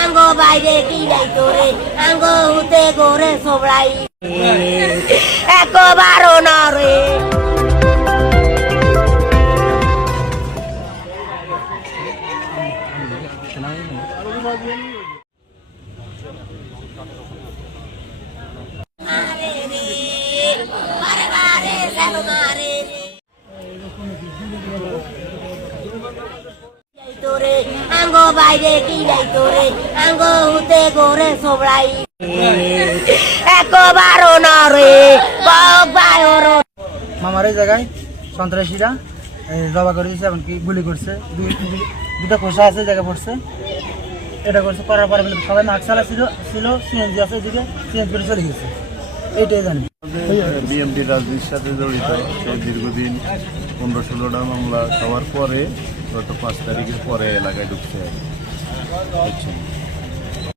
আঙ্গো বাইরে কি নাই তোরে, আঙ্গো হুতে গোরে সোবড়াই। একবারও না রে। আরে রে, বারে বারে বাইরে তোরে? আঙ্গো হুতে গোরে সোবড়াই। একবারও না রে কক বায়রো মামার এই জায়গায় সন্ত্রাসীরা জবা করে দিয়েছে এমনকি গুলি করছে। দুই দুই- দুটা খোসা আছে এই জায়গায় পড়ছে। এটা করছে করার পরে বলে সবাই মাস্ক চালা ছিল ছিল সিএনজি আছে এদিকে সিএনজি করে চলে গেছে। এইটাই জানি। বিএমপি রাজনীতির সাথে জড়িত সে দীর্ঘদিন পনেরো ষোলোটা মামলা হওয়ার পরে গত পাঁচ তারিখের পরে এলাকায় ঢুকছে বুঝছেন?